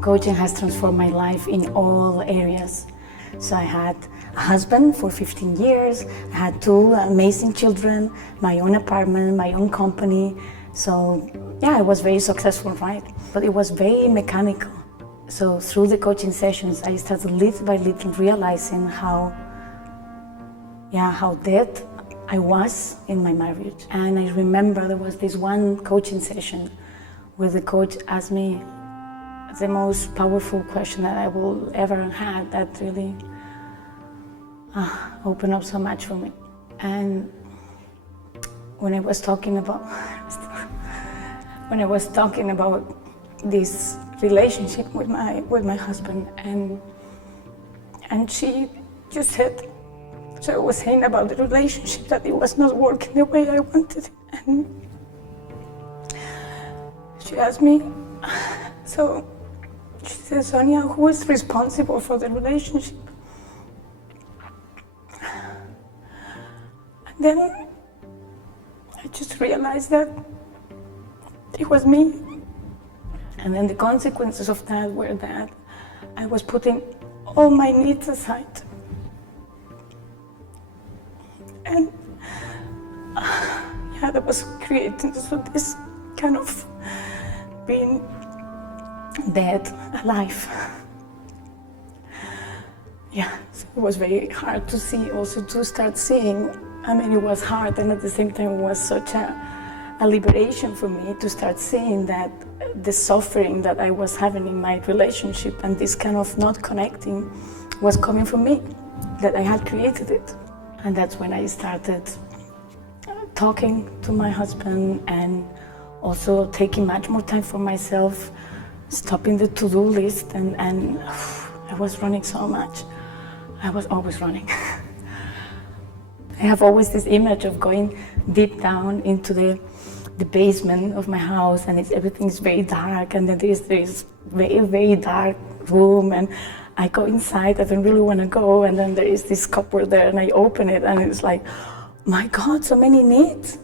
Coaching has transformed my life in all areas. So I had a husband for 15 years, I had 2 amazing children, my own apartment, my own company. So yeah, I was very successful, right? But it was very mechanical. So through the coaching sessions, I started little by little realizing how dead I was in my marriage. And I remember there was this one coaching session where the coach asked me the most powerful question that I will ever had that really opened up so much for me. And when I was talking about this relationship with my husband, and she just said, so I was saying about the relationship that it was not working the way I wanted it, and she asked me, so she said, Sonia, who is responsible for the relationship? And then I just realized that it was me. And then the consequences of that were that I was putting all my needs aside. And that was creating this kind of being dead, alive. So it was very hard to see, also to start seeing. I mean, it was hard, and at the same time it was such a liberation for me to start seeing that the suffering that I was having in my relationship and this kind of not connecting was coming from me, that I had created it. And that's when I started talking to my husband and also taking much more time for myself, stopping the to-do list, and I was running so much. I was always running. I have always this image of going deep down into the basement of my house, and everything is very dark, and then there's this very, very dark room, and I go inside, I don't really want to go, and then there is this cupboard there, and I open it, and it's like, my God, so many needs,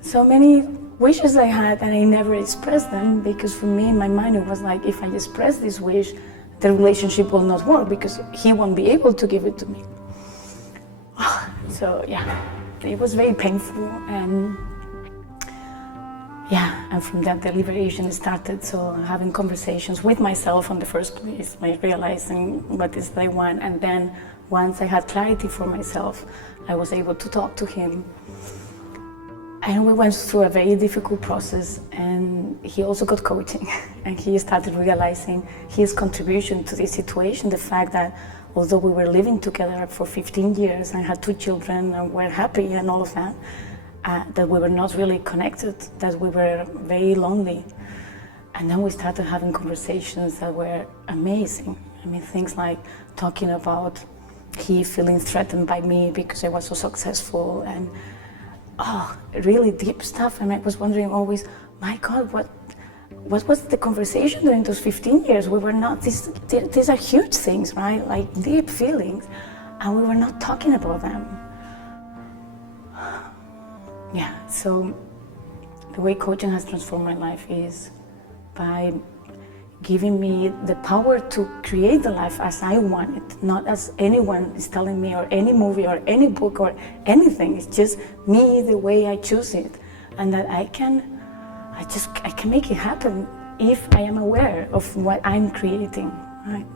so many wishes I had, and I never expressed them, because for me, in my mind, it was like, if I express this wish, the relationship will not work, because he won't be able to give it to me. So it was very painful, and from that the liberation started. So having conversations with myself in the first place, like realizing what is that I want, and then once I had clarity for myself, I was able to talk to him. And we went through a very difficult process, and he also got coaching, and he started realizing his contribution to this situation, the fact that although we were living together for 15 years and had 2 children and were happy and all of that, that we were not really connected, that we were very lonely. And then we started having conversations that were amazing. I mean, things like talking about he feeling threatened by me because I was so successful, and really deep stuff. And I was wondering always, my God, what was the conversation during those 15 years? We were not, these are huge things, right? Like deep feelings, and we were not talking about them. So the way coaching has transformed my life is by giving me the power to create the life as I want it, not as anyone is telling me, or any movie or any book or anything. It's just me, the way I choose it, and that I can make it happen if I am aware of what I'm creating, right?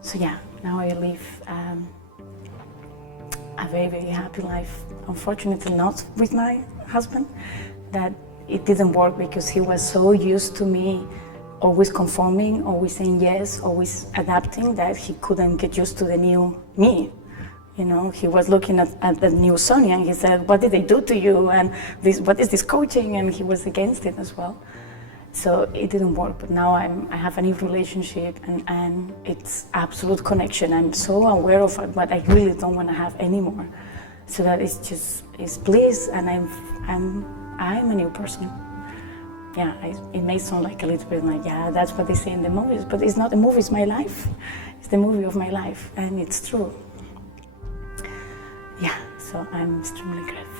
So now I live a very, very happy life. Unfortunately not with my husband, that it didn't work because he was so used to me always conforming, always saying yes, always adapting, that he couldn't get used to the new me. You know, he was looking at the new Sonia, and he said, what did they do to you? And what is this coaching? And he was against it as well. So it didn't work, but now I have a new relationship, and it's absolute connection. I'm so aware of what I really don't want to have anymore. So that it's bliss, and I'm a new person. It may sound like a little bit like, that's what they say in the movies, but it's not a movie, it's my life. It's the movie of my life, and it's true. So I'm extremely grateful.